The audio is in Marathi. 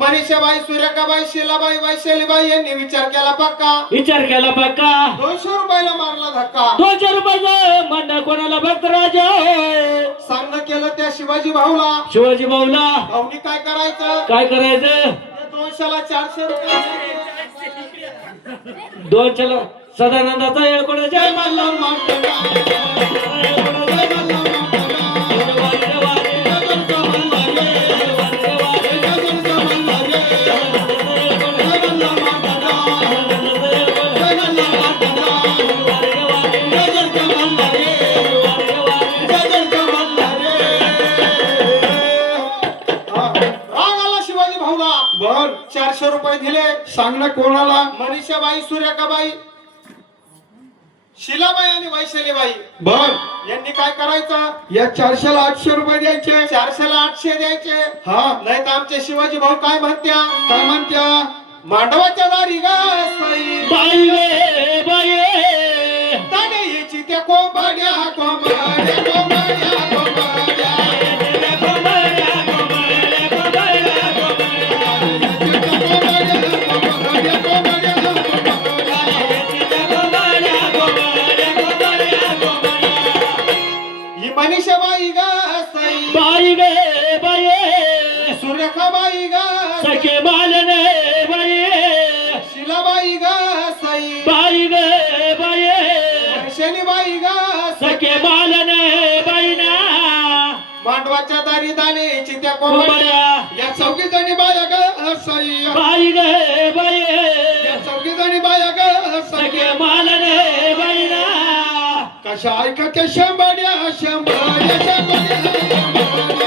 मनीषाबाई, सूर्यकाबाई, शीलाबाई, वैशालीबाई यांनी विचार केला पक्का. 200 रुपयाला मारला धक्का. 200 रुपयाचं म्हणणं कोणाला भक्तराजा सांगणं केलं त्या शिवाजी भाऊला. शिवाजी भाऊला भाऊनी काय करायचं? काय करायचं? 200ला 400 रुपये. 200ला सदानंदाचा येळकोडा जय मल्हार बर 400 रुपये दिले. सांगणं कोणाला? मनीषाबाई, सूर्यकाबाई, शीलाबाई आणि वैशालीबाई. बर यांनी काय करायचं? या 400ला 800 रुपये द्यायचे. 400ला 800 द्यायचे. हा नाही तर आमचे शिवाजी भाऊ काय म्हणत्या? काय म्हणत्या? मांडवाच्या दारी गाई बाई रे बाई ताने याची त्या कोंबड्या कोंबड्या कोंबड्या कोंबड्या मनीषाबाई ग साई बाई गे बाई सूर्यकाबाई ग सखे बालने बाई शीलाबाई ग साई बाई गे बाई वैशालीबाई ग सखे बालने बाई ना मांडवाच्या दारी दाणे चित्या कोंबड्या कोंबड्या या चौकी जणी बाया ग साई बाई गे बाई या चौकी जणी बाया ग सखे बालने बाई ना कशा ऐका त्या शंभर्या शंभर्या शंभर्या